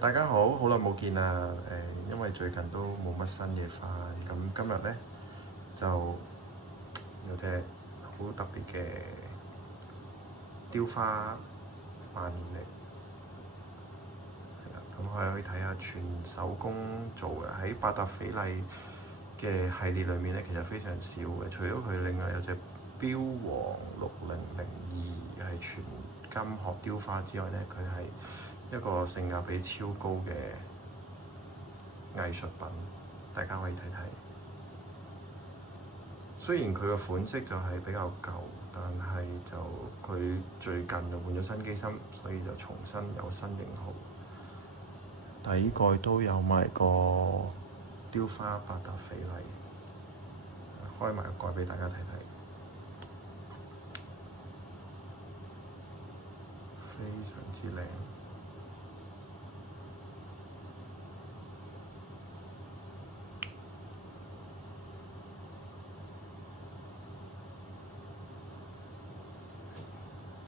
大家好，好耐冇見啦！因為最近都冇乜新嘢翻，咁今日咧就有隻好特別嘅雕花萬年曆，係啦，咁可以睇下全手工做嘅，喺百達翡麗嘅系列裏面咧，其實非常少嘅。除咗佢另外有隻標王6002係全金殼雕花之外咧，佢係一個性價比超高嘅藝術品，大家可以睇睇。雖然佢個款式就係比較舊，但係就佢最近就換咗新機芯，所以就重新有新型號。底蓋都有埋個雕花百達翡麗，開埋個蓋俾大家睇睇，非常之靚。